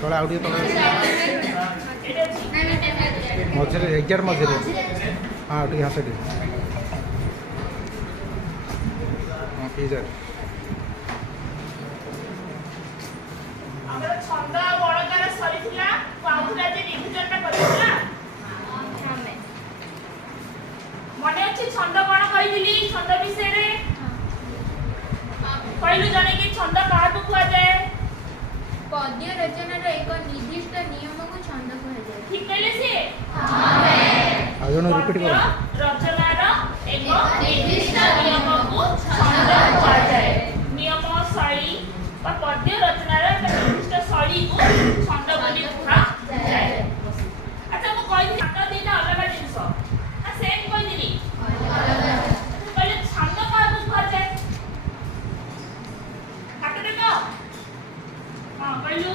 ତଳେ ଆଉ ଟିକେ ତଳେ ମଝିରେ ଏକ୍ଜାକ୍ଟ ମଝିରେ ହଁ ଆଉ ଟିକେ ହାତ ଟିକେ ହଁ ପିଜା ଆମର ଛନ୍ଦ ଆଉ ଅଳଙ୍କାର ସରିଥିଲା ପାଉଥିଲା ଯେ ରିଭିଜନଟା କରିଥିଲା ମନେ ଅଛି ଛନ୍ଦ କଣ କହିଥିଲି ଛନ୍ଦ ବିଷୟରେ କହିଲୁ ଜଣେ କି ଛନ୍ଦ କାହାକୁ କୁହାଯାଏ ପଦ୍ୟ ରଚନାର ଏକ ନିର୍ଦ୍ଦିଷ୍ଟ ନିୟମକୁ ଛନ୍ଦ କୁହାଯାଏ ଠିକ କହିଲେ ସିଏ ଆଉ ଜଣ ରିପିଟ୍ କର ରଚନାର ଏକ ନିର୍ଦ୍ଦିଷ୍ଟ ନିୟମକୁ ଛନ୍ଦ କୁହାଯାଏ ନିୟମ ଶୈଳୀ ବା ପଦ୍ୟ ରଚନାର ଏକ ନିର୍ଦ୍ଦିଷ୍ଟ ଶୈଳୀକୁ ଛନ୍ଦ ବୋଲି କୁହାଯାଏ ଆଚ୍ଛା ମୁଁ କହିଥିଲି ଛନ୍ଦ ଦିଟା ଅଲଗା ଜିନିଷ ନା ସେମ୍ କହିଥିଲି କହିଲେ ଛନ୍ଦ କାହାକୁ କୁହାଯାଏ ହାତ ଦେଖ ହଁ କହିଲୁ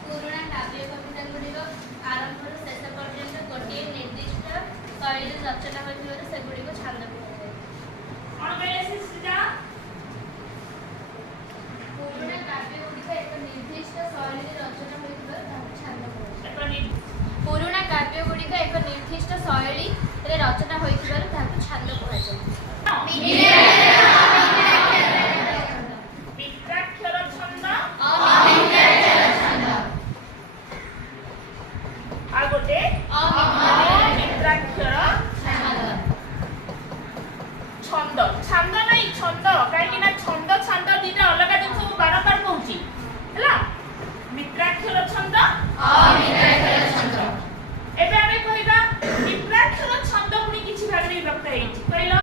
ପୁରୁଣା କାବ୍ୟ କବିତା ଗୁଡ଼ିକ ଆରମ୍ଭରୁ ଶେଷ ପର୍ଯ୍ୟନ୍ତ ଗୋଟିଏ ନିର୍ଦ୍ଦିଷ୍ଟ ଶୈଳୀରେ ରଚନା ହୋଇଥିବାରୁ ସେଗୁଡ଼ିକୁ ଛନ୍ଦ କୁହାଯାଏ କଣ କହିଲେ ସେ ସୃଜା ପୁରୁଣା କାବ୍ୟ ଗୁଡ଼ିକ ଏକ ନିର୍ଦ୍ଦିଷ୍ଟ ଶୈଳୀରେ ରଚନା ହୋଇଥିବାରୁ ତାହାକୁ ଛନ୍ଦ କୁହାଯାଏ ପୁରୁଣା କାବ୍ୟ ଗୁଡ଼ିକ ଏକ ନିର୍ଦ୍ଦିଷ୍ଟ ଶୈଳୀରେ ରଚନା ହୋଇଥିବାରୁ ତାହାକୁ ଛନ୍ଦ କୁହାଯାଏ ମିତ୍ରାକ୍ଷର ଛନ୍ଦ ଆଉ ଗୋଟେ ଅମିତ୍ରାକ୍ଷର ଛନ୍ଦ ଛନ୍ଦ ନାହିଁ ଛନ୍ଦ କାହିଁକି ନା ଛନ୍ଦ ଛନ୍ଦ ଦିଟା ଅଲଗା ଜିନିଷ ମୁଁ ବାରମ୍ବାର କହୁଛି ହେଲା ମିତ୍ରାକ୍ଷର ଛନ୍ଦ ଏବେ ଆମେ କହିବା ମିତ୍ରାକ୍ଷର ଛନ୍ଦ ପୁଣି କିଛି ଭାଗରେ ବିଭକ୍ତ ହେଇଛି କହିଲ